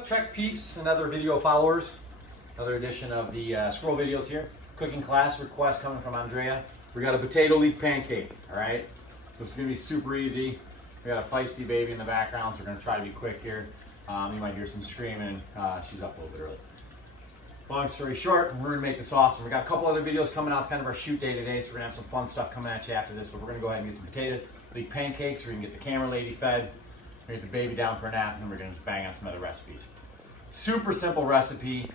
up, Trek peeps and other video followers? Another edition of the Squirrel videos here. Cooking class request coming from Andrea. We got a potato leek pancake, all right? This is gonna be super easy. We got a feisty baby in the background, so we're gonna try to be quick here. You might hear some screaming. She's up a little bit early. Long story short, we're gonna make this awesome. We got a couple other videos coming out. It's kind of our shoot day today, so we're gonna have some fun stuff coming at you after this, but we're gonna go ahead and get some potato leek pancakes. We're gonna get the camera lady fed. We're gonna get the baby down for a nap, and then we're gonna just bang on some other recipes. Super simple recipe.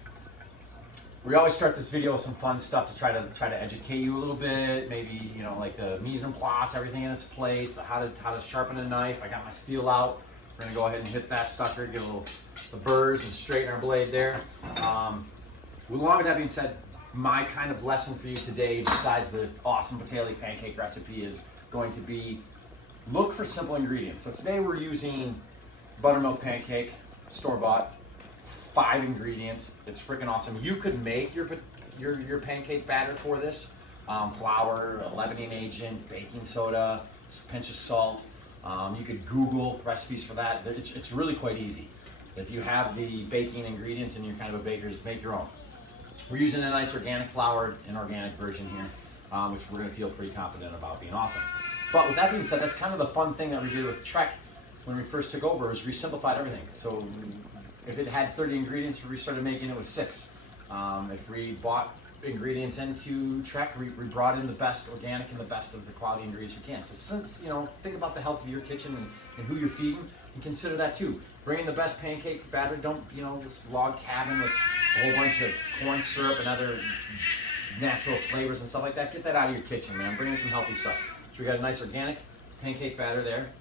We always start this video with some fun stuff to try to educate you a little bit. Maybe, you know, like the mise en place, everything in its place, the how to sharpen a knife. I got my steel out. We're gonna go ahead and hit that sucker, give a little the burrs and straighten our blade there. Along with that being said, my kind of lesson for you today, besides the awesome potato leek pancake recipe, is going to be look for simple ingredients. So today we're using buttermilk pancake, store-bought, 5 ingredients. It's freaking awesome. You could make your pancake batter for this. Flour, a leavening agent, baking soda, a pinch of salt. You could Google recipes for that. It's really quite easy. If you have the baking ingredients and you're kind of a baker, just make your own. We're using a nice organic flour and organic version here, which we're going to feel pretty confident about being awesome. But with that being said, that's kind of the fun thing that we did with Trek when we first took over, is we simplified everything. So if it had 30 ingredients, we started making it with 6. If we bought ingredients into Trek, we brought in the best organic and the best of the quality ingredients we can. So since, you know, think about the health of your kitchen and who you're feeding, and consider that too. Bring in the best pancake batter. Don't, you know, this log cabin with a whole bunch of corn syrup and other natural flavors and stuff like that. Get that out of your kitchen, man. Bring in some healthy stuff. So we got a nice organic pancake batter there.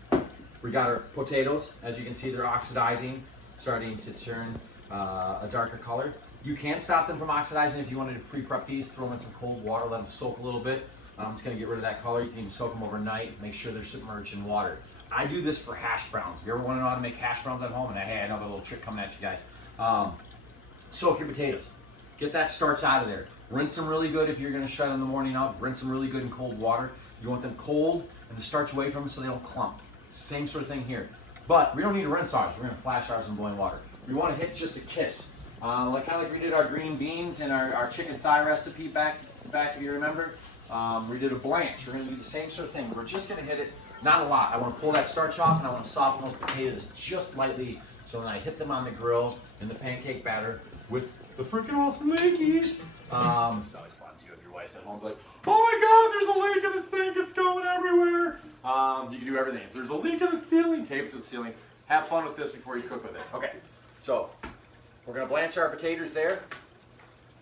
We got our potatoes. As you can see, they're oxidizing, starting to turn a darker color. You can stop them from oxidizing if you wanted to pre-prep these. Throw them in some cold water, let them soak a little bit. It's going to get rid of that color. You can even soak them overnight. Make sure they're submerged in water. I do this for hash browns. If you ever want to know how to make hash browns at home, and hey, I know the little trick coming at you guys. Soak your potatoes. Get that starch out of there. Rinse them really good if you're going to shred them in the morning out. Rinse them really good in cold water. You want them cold and the starch away from them so they don't clump. Same sort of thing here. But we don't need to rinse ours. We're going to flash ours in boiling water. We want to hit just a kiss. Kind of like we did our green beans and our chicken thigh recipe back if you remember. We did a blanch. We're going to do the same sort of thing. We're just going to hit it, not a lot. I want to pull that starch off and I want to soften those potatoes just lightly so when I hit them on the grill in the pancake batter with the freaking awesome Leekies. It's always fun too if your wife's at home like, oh my God, there's a leak in the sink. It's going everywhere. You can do everything. If there's a leak in the ceiling, tape it to the ceiling. Have fun with this before you cook with it. Okay, so we're going to blanch our potatoes there.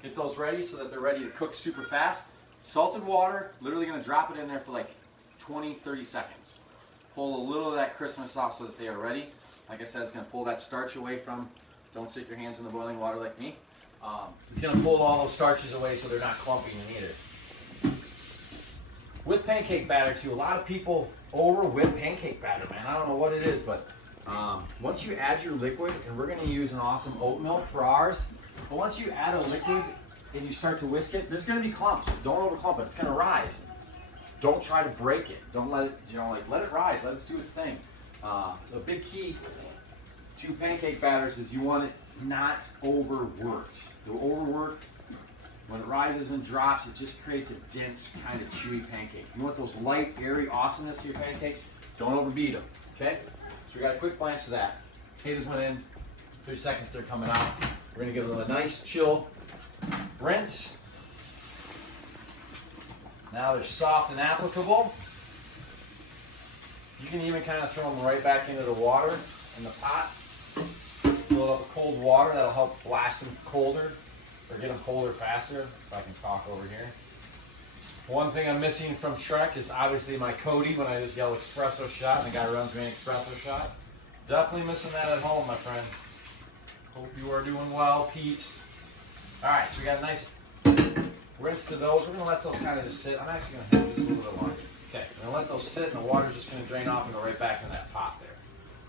Get those ready so that they're ready to cook super fast. Salted water, literally going to drop it in there for like 20, 30 seconds. Pull a little of that crispness off so that they are ready. Like I said, it's going to pull that starch away from, don't stick your hands in the boiling water like me. It's going to pull all those starches away so they're not clumping in either. With pancake batter too, a lot of people over whip pancake batter, man. I don't know what it is, but once you add your liquid, and we're going to use an awesome oat milk for ours, but once you add a liquid and you start to whisk it, there's going to be clumps. Don't over clump it. It's going to rise. Don't try to break it. Don't let it, you know, like let it rise. Let it do its thing. The big key to pancake batters is you want it not overworked. The overworked, when it rises and drops, it just creates a dense kind of chewy pancake. You want those light, airy awesomeness to your pancakes. Don't overbeat them. Okay? So we got a quick blanch to that. Potatoes went in. 3 seconds, they're coming out. We're going to give them a nice chill rinse. Now they're soft and applicable. You can even kind of throw them right back into the water in the pot. Fill it up with cold water. That'll help blast them colder or get them colder faster. If I can talk over here. One thing I'm missing from Shrek is obviously my Cody when I just yell espresso shot and the guy runs me an espresso shot. Definitely missing that at home, my friend. Hope you are doing well, peeps. Alright, so we got a nice rinse to those. We're going to let those kind of just sit. I'm actually going to have just a little bit of water. Okay, we're going to let those sit and the water's just going to drain off and go right back in that pot there.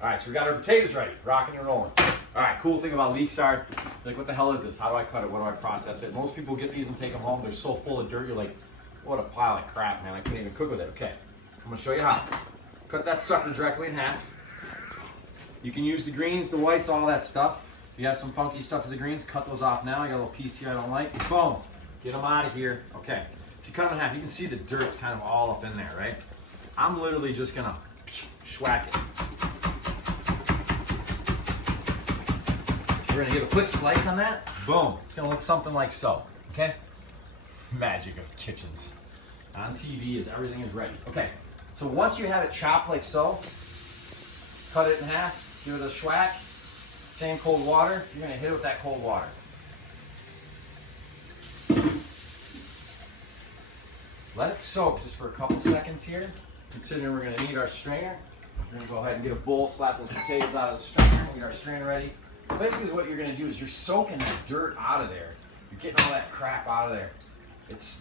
Alright, so we got our potatoes ready, rocking and rolling. Alright, cool thing about leeks are, like what the hell is this? How do I cut it? What do I process it? Most people get these and take them home. They're so full of dirt, you're like, what a pile of crap, man. I couldn't even cook with it. Okay, I'm going to show you how. Cut that sucker directly in half. You can use the greens, the whites, all that stuff. If you have some funky stuff with the greens, cut those off now. I got a little piece here I don't like. Boom. Get them out of here. Okay. If you cut them in half, you can see the dirt's kind of all up in there, right? I'm literally just gonna schwack it. We're gonna give a quick slice on that. Boom. It's gonna look something like so. Okay? Magic of kitchens. On TV is everything is ready. Okay. So once you have it chopped like so, cut it in half, give it a schwack. Same cold water. You're gonna hit it with that cold water. Let it soak just for a couple seconds here. Considering we're gonna need our strainer, we're gonna go ahead and get a bowl, slap those potatoes out of the strainer, get our strainer ready. Basically what you're gonna do is you're soaking that dirt out of there. You're getting all that crap out of there.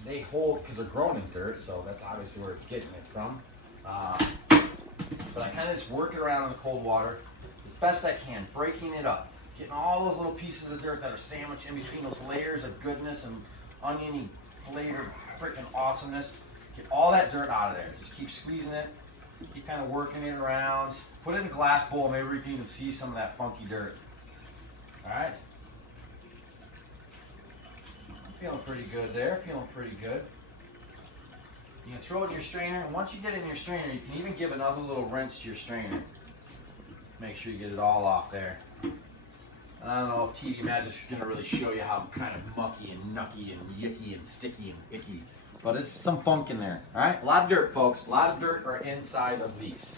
They hold, because they're grown in dirt, so that's obviously where it's getting it from. But I kind of just work it around in the cold water as best I can, breaking it up. Getting all those little pieces of dirt that are sandwiched in between those layers of goodness and oniony flavored freaking awesomeness. Get all that dirt out of there. Just keep squeezing it. Keep kind of working it around. Put it in a glass bowl. Maybe we can even see some of that funky dirt. All right. Feeling pretty good there. Feeling pretty good. You can throw it in your strainer. And once you get it in your strainer, you can even give another little rinse to your strainer. Make sure you get it all off there. And I don't know if TV Magic's going to really show you how kind of mucky and nucky and yicky and sticky and icky. But it's some funk in there. All right? A lot of dirt, folks. A lot of dirt are inside of these.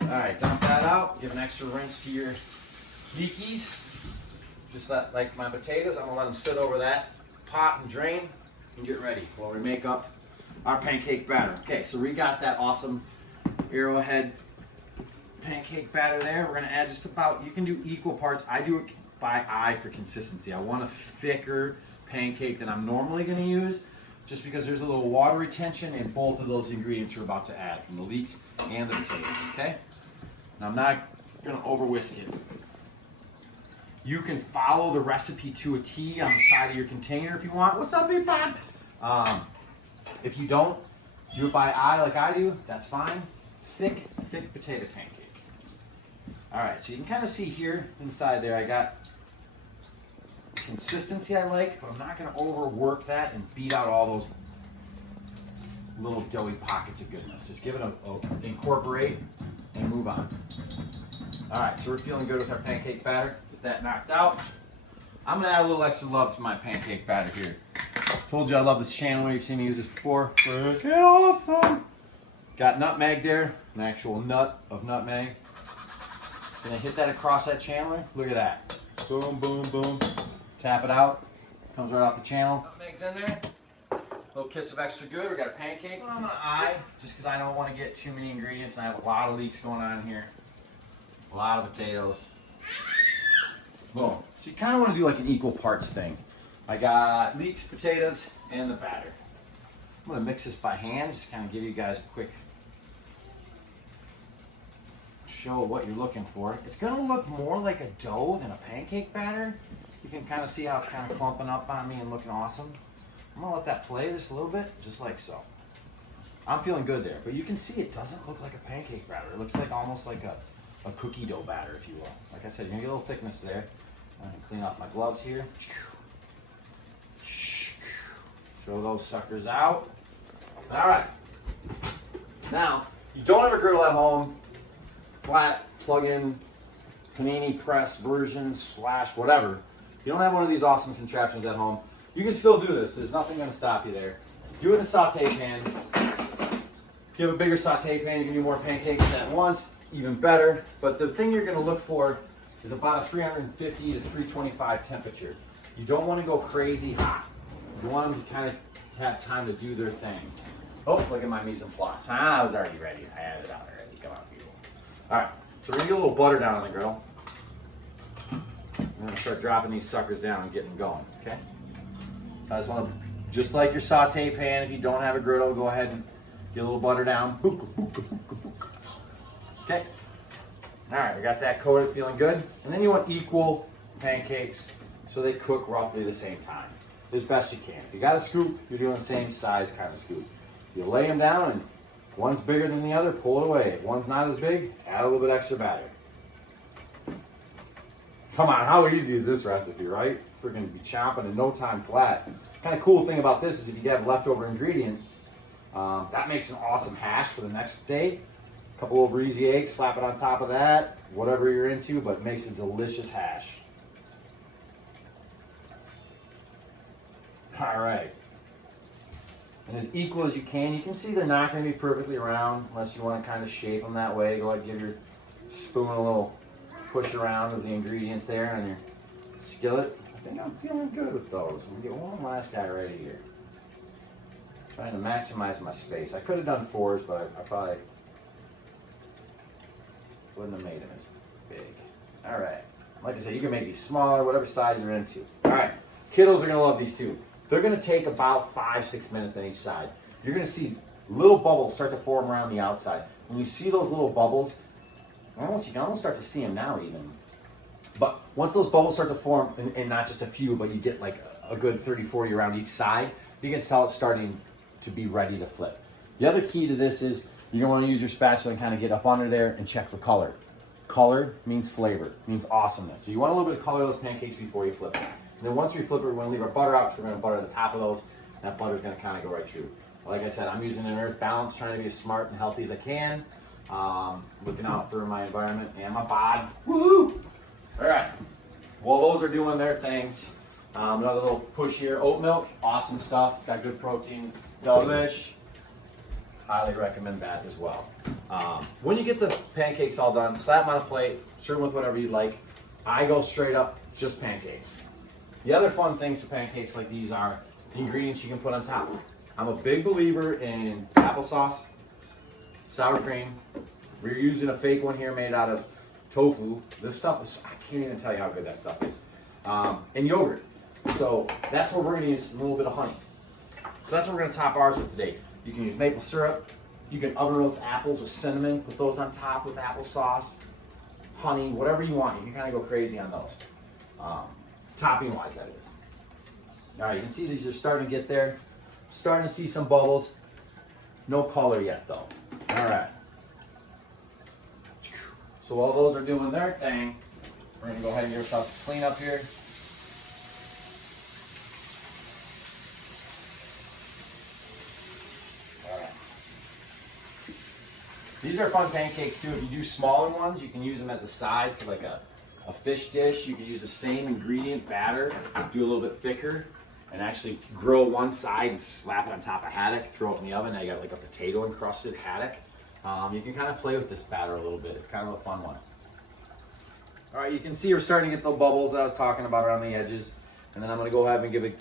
All right, dump that out. Give an extra rinse to your leekies. Just like my potatoes, I'm going to let them sit over that pot and drain and get ready while we make up our pancake batter. Okay, so we got that awesome Arrowhead pancake batter there. We're going to add just about, you can do equal parts. I do it by eye for consistency. I want a thicker pancake than I'm normally going to use, just because there's a little water retention in both of those ingredients we're about to add, from the leeks and the potatoes, okay? Now I'm not going to over whisk it. You can follow the recipe to a T on the side of your container if you want. What's up, Big Bob? If you don't do it by eye like I do, that's fine. Thick potato pancake. All right, so you can kind of see here inside there, I got consistency I like, but I'm not going to overwork that and beat out all those little doughy pockets of goodness. Just give it a incorporate and move on. All right, so we're feeling good with our pancake batter. Get that knocked out. I'm going to add a little extra love to my pancake batter here. Told you I love this channel. You've seen me use this before. Freaking awesome. Got nutmeg there, an actual nut of nutmeg. Gonna hit that across that chandler. Look at that. Boom, boom, boom. Tap it out. Comes right off the channel. Nutmeg's in there. Little kiss of extra good. We got a pancake. I'm gonna eye, just because I don't want to get too many ingredients. And I have a lot of leeks going on here. A lot of potatoes. Boom. So you kind of want to do like an equal parts thing. I got leeks, potatoes, and the batter. I'm going to mix this by hand, just kind of give you guys a quick show of what you're looking for. It's going to look more like a dough than a pancake batter. You can kind of see how it's kind of clumping up on me and looking awesome. I'm going to let that play just a little bit, just like so. I'm feeling good there, but you can see it doesn't look like a pancake batter. It looks like almost like a cookie dough batter, if you will. Like I said, you're going to get a little thickness there. I'm going to clean up my gloves here. Throw those suckers out. All right. Now, you don't have a griddle at home, flat, plug-in, panini press version / whatever. You don't have one of these awesome contraptions at home. You can still do this. There's nothing going to stop you there. Do it in a saute pan. If you have a bigger saute pan, you can do more pancakes at once, even better. But the thing you're going to look for is about a 350 to 325 temperature. You don't want to go crazy hot. You want them to kind of have time to do their thing. Oh, look at my mise en place. I was already ready. I had it out already. Come on, people. All right, so we're going to get a little butter down on the griddle. I'm going to start dropping these suckers down and getting going, okay? I just want to, just like your saute pan, if you don't have a griddle, go ahead and get a little butter down. Okay. All right, we got that coated, feeling good. And then you want equal pancakes so they cook roughly the same time, as best you can. If you got a scoop, you're doing the same size kind of scoop. You lay them down, and one's bigger than the other, pull it away. If one's not as big, add a little bit extra batter. Come on, how easy is this recipe, right? Freaking be chomping in no time flat. Kind of cool thing about this is if you have leftover ingredients, that makes an awesome hash for the next day. A couple over easy eggs, slap it on top of that, whatever you're into, but it makes a delicious hash. All right. And as equal as you can. You can see they're not going to be perfectly round unless you want to kind of shape them that way. Go ahead and give your spoon a little push around with the ingredients there on your skillet. I think I'm feeling good with those. I'm going to get one last guy right here. Trying to maximize my space. I could have done 4s, but I probably wouldn't have made them as big. All right. Like I said, you can make these smaller, whatever size you're into. All right. Kiddos are going to love these too. They're going to take about 5-6 minutes on each side. You're going to see little bubbles start to form around the outside. When you see those little bubbles, you can almost start to see them now even. But once those bubbles start to form, and not just a few, but you get like a good 30-40 around each side, you can tell it's starting to be ready to flip. The other key to this is you're going to want to use your spatula and kind of get up under there and check for color. Color means flavor, means awesomeness. So you want a little bit of colorless pancakes before you flip it. And then once we flip it, we're going to leave our butter out, because we're going to butter the top of those. And that butter is going to kind of go right through. Like I said, I'm using an earth balance, trying to be as smart and healthy as I can. Looking out for my environment and my bod. Woo! All right. While those are doing their things, another little push here. Oat milk, awesome stuff. It's got good protein. It's delish. Highly recommend that as well. When you get the pancakes all done, slap them on a plate, serve them with whatever you'd like. I go straight up, just pancakes. The other fun things for pancakes like these are the ingredients you can put on top. I'm a big believer in applesauce, sour cream. We're using a fake one here made out of tofu. This stuff is, I can't even tell you how good that stuff is. And yogurt. So that's where we're going to use a little bit of honey. So that's what we're going to top ours with today. You can use maple syrup. You can oven roast apples with cinnamon. Put those on top with applesauce, honey, whatever you want. You can kind of go crazy on those. Topping wise, that is. All right, you can see these are starting to get there. Starting to see some bubbles. No color yet though. All right. So while those are doing their thing, we're gonna go ahead and give ourselves some cleanup here. All right. These are fun pancakes too. If you do smaller ones, you can use them as a side for like a fish dish. You can use the same ingredient batter, do a little bit thicker, and actually grill one side and slap it on top of haddock, throw it in the oven. Now you got like a potato encrusted haddock. You can kind of play with this batter a little bit. It's kind of a fun one. All right, you can see we're starting to get the bubbles that I was talking about around the edges. And then I'm gonna go ahead and give a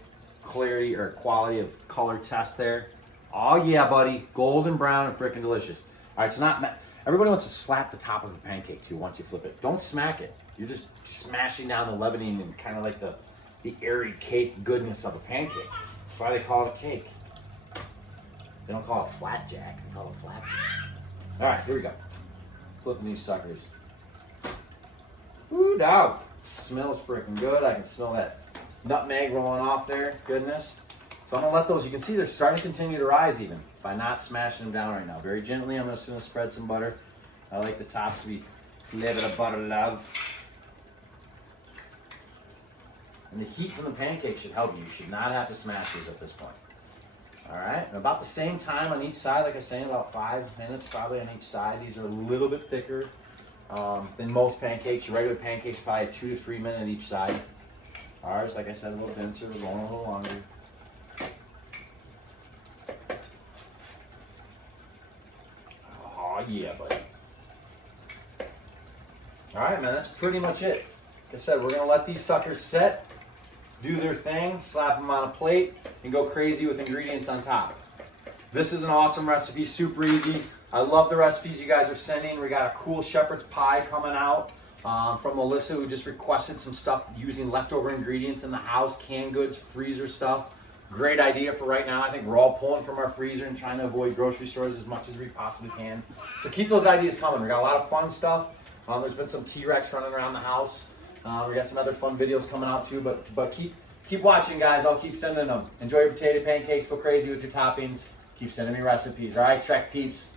clarity or quality of color test there. Oh yeah, buddy, golden brown and freaking delicious. All right, so everybody wants to slap the top of the pancake too once you flip it. Don't smack it. You're just smashing down the leavening and kind of like the airy cake goodness of a pancake. That's why they call it a cake. They don't call it a flatjack, they call it a flapjack. All right, here we go. Flipping these suckers. Ooh, dog. Smells freaking good. I can smell that nutmeg rolling off there. Goodness. So I'm gonna let those, you can see they're starting to continue to rise even by not smashing them down right now. Very gently, I'm just gonna spread some butter. I like the tops to be flavored of butter love. And the heat from the pancake should help you. You should not have to smash these at this point. All right, and about the same time on each side, like I was saying, about 5 minutes probably on each side. These are a little bit thicker than most pancakes. Your regular pancakes probably 2 to 3 minutes each side. Ours, like I said, a little denser, we're going a little longer. Oh yeah, buddy. All right, man, that's pretty much it. Like I said, we're gonna let these suckers set, do their thing, slap them on a plate, and go crazy with ingredients on top. This is an awesome recipe, super easy. I love the recipes you guys are sending. We got a cool shepherd's pie coming out from Melissa, who just requested some stuff using leftover ingredients in the house, canned goods, freezer stuff. Great idea for right now. I think we're all pulling from our freezer and trying to avoid grocery stores as much as we possibly can. So keep those ideas coming. We got a lot of fun stuff. There's been some T-Rex running around the house. We got some other fun videos coming out too, but keep watching, guys. I'll keep sending them. Enjoy your potato pancakes. Go crazy with your toppings. Keep sending me recipes. All right, Trek peeps.